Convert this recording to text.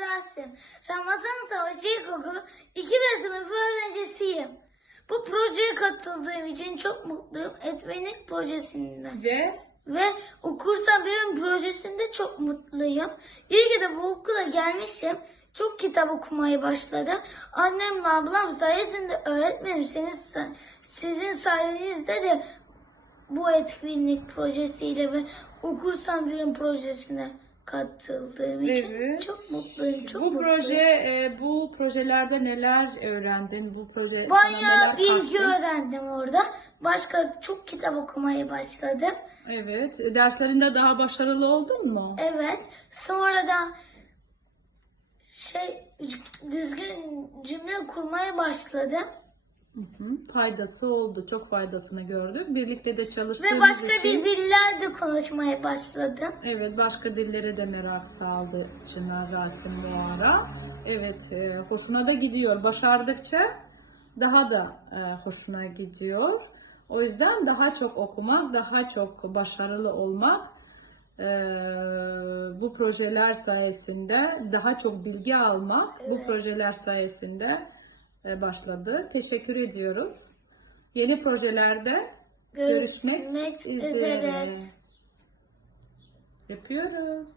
Rasim. Ramazan Savaşı İlkokulu 2 ve sınıf öğrencisiyim. Bu projeye katıldığım için çok mutluyum. Etmenlik projesinden. Ve Ve okursam benim projesinde çok mutluyum. İyi ki de bu okula gelmişim. Çok kitap okumaya başladım. Annemle ablam sayesinde öğretmenim sa- sizin sayenizde de bu etkinlik projesiyle ve okursam benim projesine katıldığım için Evet. çok mutluyum. Çok bu mutluyum. proje e, bu projelerde neler öğrendin? Bu proje Bayağı bilgi kattı? öğrendim orada. Başka çok kitap okumaya başladım. Evet. e, Derslerinde daha başarılı oldun mu? Evet. Sonra da şey düzgün cümle kurmaya başladım. Hı hı. Faydası oldu. Çok faydasını gördüm. Birlikte de çalıştığımız Ve başka için. bir dillerde konuşmaya başladım. Evet, başka dillere de merak saldı Çınar Rasim bu ara. Evet, e, hoşuna da gidiyor. Başardıkça daha da e, hoşuna gidiyor. O yüzden daha çok okumak, daha çok başarılı olmak e, bu projeler sayesinde daha çok bilgi almak bu projeler sayesinde başladı. Teşekkür ediyoruz. Yeni projelerde görüşmek Görüşmek üzere. üzere. Yapıyoruz.